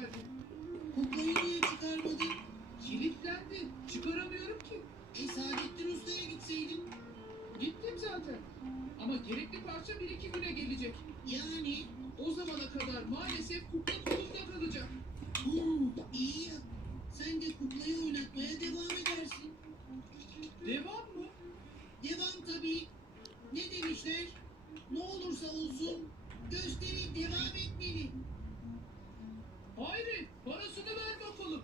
geldi. Kuklayı niye çıkarmadın? Kilitlendi. Çıkaramıyorum ki. E Saadettin Usta'ya gitseydin. Gittim zaten. Ama gerekli parça bir iki güne gelecek. Yani O zamana kadar maalesef kukla kolumda kalacak. huu, iyi ya. Sen de kuklayı oynatmaya devam edersin. Devam mı? Devam tabii. Ne demişler? Ne olursa olsun gösteri devam etmeli. Hayri, parasını ver bakalım.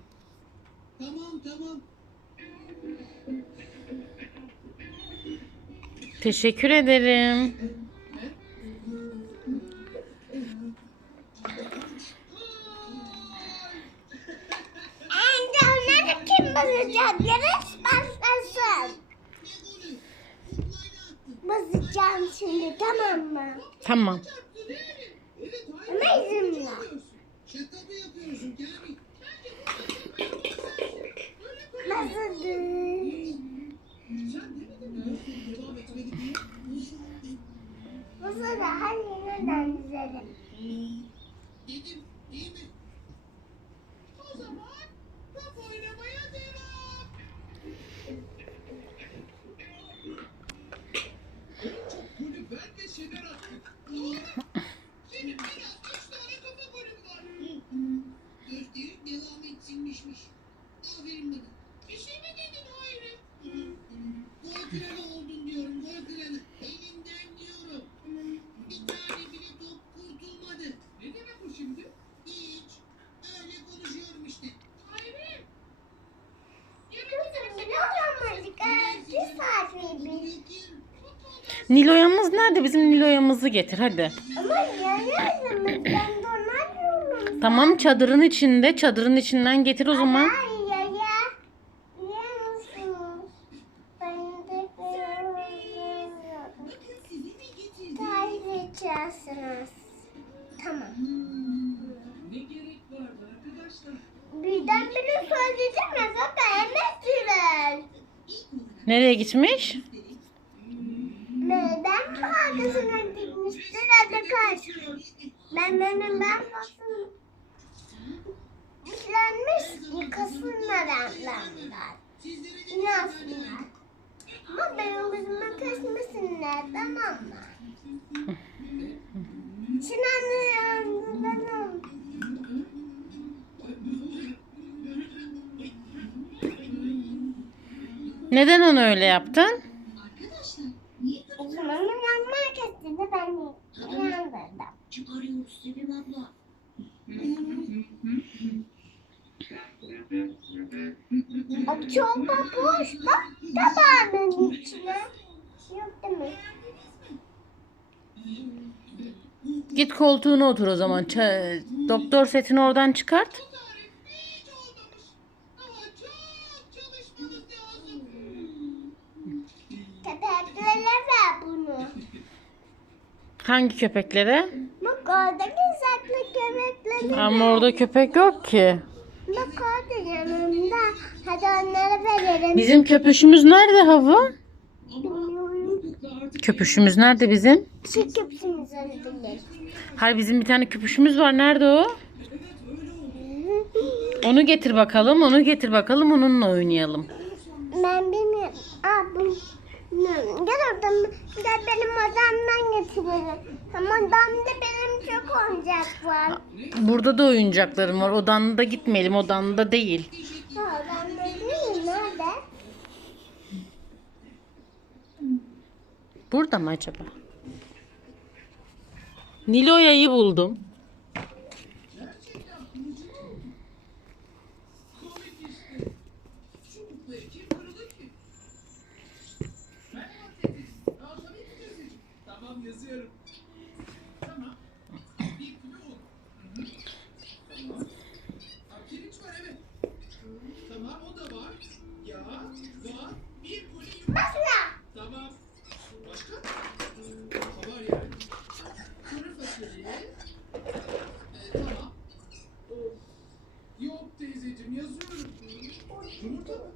Teşekkür ederim. Yarış başlasın. Basacağım şimdi tamam mı? Tamam. Ama izin ver. Yapıyorsun. Şaka mı yapıyorsun Kamil? Basıldı. Sen demedin mi? Gösteri devam etmeli diye. Basıldı. Hadi düzelim. Dedim değil mi? O zaman top oynamaya devam. Niloyamız nerede? Bizim Niloyamızı getir hadi. Ama yanıyorsunuz. Ben donamıyorum. Tamam çadırın içinde. Çadırın içinden getir o zaman. De? Tarih içersiniz. Tamam. Ne gerek vardı arkadaşlar? Birdenbire söyledim ya zaten olarak Nereye gitmiş? Neden arkasına gitmiştir hadi kaçmış. Ben benim ben basın. İşlenmiş kasınlar anlamlar. sizlere de İnansınlar. Ama benim kızıma kaçmasınlar tamam mı? Şimdi anlayalım. Neden onu öyle yaptın? Zaman uyanmak istedi ben uyandırdım. çıkarıyoruz Sevim abla? O çorba boş bak tabağının içine. Yok değil mi? Git koltuğuna otur o zaman. Ça- doktor setini oradan çıkart. Bu tarif hiç olmamış. Ama çok çalışmanız lazım. Köpeklere ver bunu. Hangi köpeklere? Bak oradaki saklı köpeklere Ama orada köpek yok ki. Bak orada yanımda. Hadi onlara verelim. Bizim köpüşümüz nerede hava? Köpüşümüz nerede bizim? Şu köpüğümüzü öldürelim. Hayır bizim bir tane köpüşümüz var. Nerede o? Onu getir bakalım. Onu getir bakalım. Onunla oynayalım. Ben bilmiyorum. Aa, bu, bilmiyorum. Gel benim odamdan getirelim. Ama odamda benim çok oyuncak var. Burada da oyuncaklarım var. Odanda gitmeyelim. Odanda değil. Ha, odamda değil? Nerede? Burada mı acaba? Niloya'yı buldum.